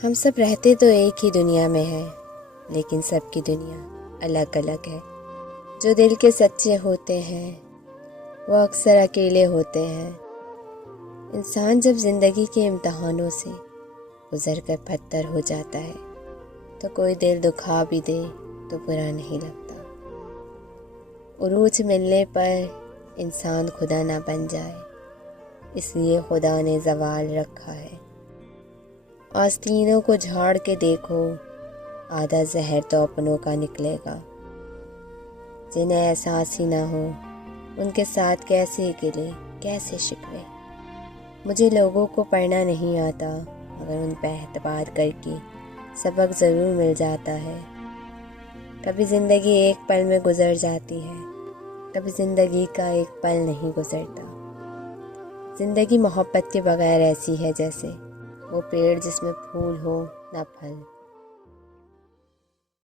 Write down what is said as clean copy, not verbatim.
हम सब रहते तो एक ही दुनिया में हैं, लेकिन सबकी दुनिया अलग अलग है। जो दिल के सच्चे होते हैं वो अक्सर अकेले होते हैं। इंसान जब ज़िंदगी के इम्तहानों से गुजर कर पत्थर हो जाता है तो कोई दिल दुखा भी दे तो बुरा नहीं लगता। उरूज मिलने पर इंसान खुदा ना बन जाए, इसलिए खुदा ने ज़वाल रखा है। आस्तीनों को झाड़ के देखो, आधा जहर तो अपनों का निकलेगा। जिन्हें एहसास ही ना हो उनके साथ कैसे गिले कैसे शिकवे। मुझे लोगों को पढ़ना नहीं आता, मगर उन पर एतबार करके सबक ज़रूर मिल जाता है। कभी ज़िंदगी एक पल में गुजर जाती है, कभी ज़िंदगी का एक पल नहीं गुजरता। ज़िंदगी मोहब्बत के बगैर ऐसी है जैसे वो पेड़ जिसमें फूल हो ना फल।